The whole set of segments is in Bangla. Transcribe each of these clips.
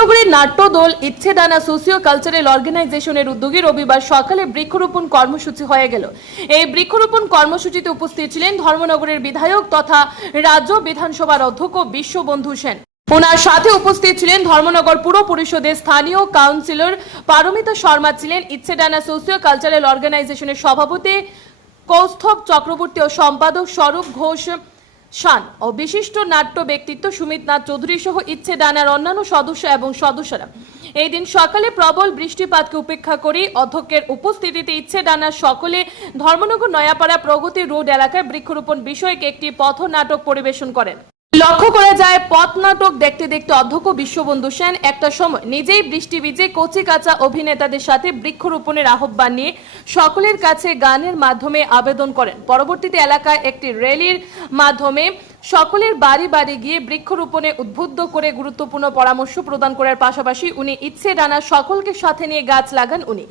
ধর্মনগরের নাট্যদল ইচ্ছে ডানা সোসিও কালচারাল অর্গানাইজেশনের উদ্যোগে রবিবার সকালে বৃক্ষরোপণ কর্মসূচি হয়ে গেল। এই বৃক্ষরোপণ কর্মসূচিতে উপস্থিত ছিলেন ধর্মনগরের বিধায়ক তথা রাজ্য বিধানসভার অধ্যক্ষ বিশ্ববন্ধু সেন। ওনার সাথে উপস্থিত ছিলেন ধর্মনগর পুর পরিষদের স্থানীয় কাউন্সিলর পারমিতা শর্মা ছিলেন ইচ্ছে ডানা সোসিও কালচারাল অর্গানাইজেশনের সভাপতি কৌস্তভ চক্রবর্তী ও সম্পাদক স্বরূপ ঘোষ শান ও বিশিষ্ট নাট্য ব্যক্তিত্ব সুমিত নাথ চৌধুরী সহ ইচ্ছে ডানার অন্যান্য সদস্য এবং সদস্যরা। এই দিন সকালে প্রবল বৃষ্টিপাতকে উপেক্ষা করে অধ্যক্ষের উপস্থিতিতে ইচ্ছে ডানার সকলে ধর্মনগর, নয়াপাড়া প্রগতি রোড এলাকায় বৃক্ষরোপণ বিষয়ক একটি পথ নাটক পরিবেশন করেন। লক্ষ্য করা যায়, পথ নাটক দেখতে দেখতে অধ্যক্ষ বিশ্ববন্ধু সেন একটা সময় নিজেই বৃষ্টি ভিজে কচি কাঁচা অভিনেতাদের সাথে বৃক্ষরোপণের আহ্বান নিয়ে সকলের কাছে গানের মাধ্যমে আবেদন করেন। পরবর্তীতে এলাকায় একটি র্যালির মাধ্যমে সকলের বাড়ি বাড়ি গিয়ে বৃক্ষরোপণে উদ্বুদ্ধ করে গুরুত্বপূর্ণ পরামর্শ প্রদান করার পাশাপাশি উনি ইচ্ছে ডানা সকলকে সাথে নিয়ে গাছ লাগান উনি।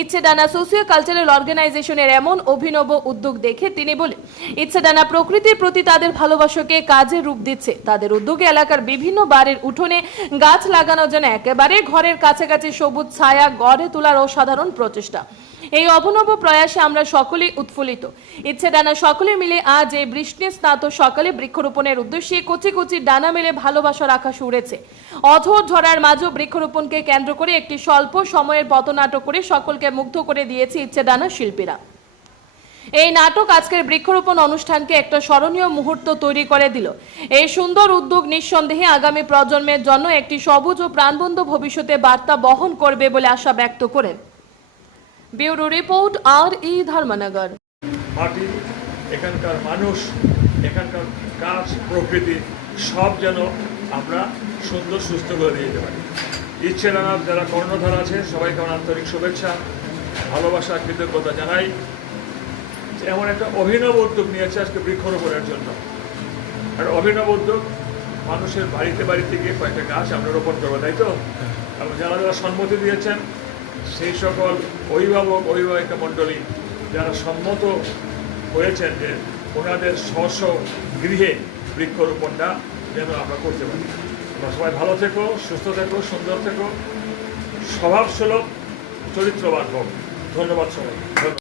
ইচ্ছে ডানা সোসিও কালচারাল অর্গানাইজেশনের এমন অভিনব উদ্যোগ দেখে তিনি বলেন, ইচ্ছে ডানা প্রকৃতির প্রতি তাদের ভালোবাসাকে কাজে রূপ দিচ্ছে। তাদের উদ্যোগে এলাকার বিভিন্ন বাড়ির উঠোনে গাছ লাগানো যেন একেবারে ঘরের কাছাকাছি সবুজ ছায়া গড়ে তোলার অসাধারণ প্রচেষ্টা। এই অভিনব প্রয়াসে আমরা সকলেই উৎফুল্লিত। ইচ্ছে ডানা সকলে মিলে আজ এই বৃষ্টি স্নাত সকালে বৃক্ষরোপণের উদ্দেশ্যে কচি কচি ডানা মেলে ভালোবাসার আকাশ উড়েছে। অঝোর ঝরার মাঝেও বৃক্ষরোপণকে কেন্দ্র করে একটি স্বল্প সময়ের পথনাটক করে সকলকে মুগ্ধ করে দিয়েছে ইচ্ছে ডানা শিল্পীরা। এই নাটক আজকের বৃক্ষরোপণ অনুষ্ঠানকে একটা স্মরণীয় মুহূর্ত তৈরি করে দিল। এই সুন্দর উদ্যোগ নিঃসন্দেহে আগামী প্রজন্মের জন্য একটি সবুজ ও প্রাণবন্ত ভবিষ্যতে বার্তা বহন করবে বলে আশা ব্যক্ত করেন। ব্যুরো রিপোর্ট আর ই ধর্মনগর। মাটি এখানকার মানুষ এখানকার গাছ প্রকৃতি সব যেন আমরা সুন্দর সুস্থ করে দিয়ে যেতে পারি। ইচ্ছে নানার যারা কর্ণধার আছে সবাইকে আমার আন্তরিক শুভেচ্ছা ভালোবাসা কৃতজ্ঞতা জানাই। যে এমন একটা অভিনব উদ্যোগ নিয়েছে আজকে বৃক্ষরোপণের জন্য। আর অভিনব উদ্যোগ মানুষের বাড়িতে বাড়িতে গিয়ে কয়েকটা গাছ আমরা রোপণ করব তাই তো? এবং যারা যারা সম্মতি দিয়েছেন সেই সকল অভিভাবক, অভিভাবিকা মণ্ডলী যারা সম্মত হয়েছেন যে ওনাদের স্ব গৃহে বৃক্ষরোপণটা যেন আমরা করতে পারি। আমরা সবাই ভালো থেকো, সুস্থ থেকো, সুন্দর থেকো। স্বভাবসুলভ, চরিত্রবান হোক। ধন্যবাদ সবাই ধন্যবাদ।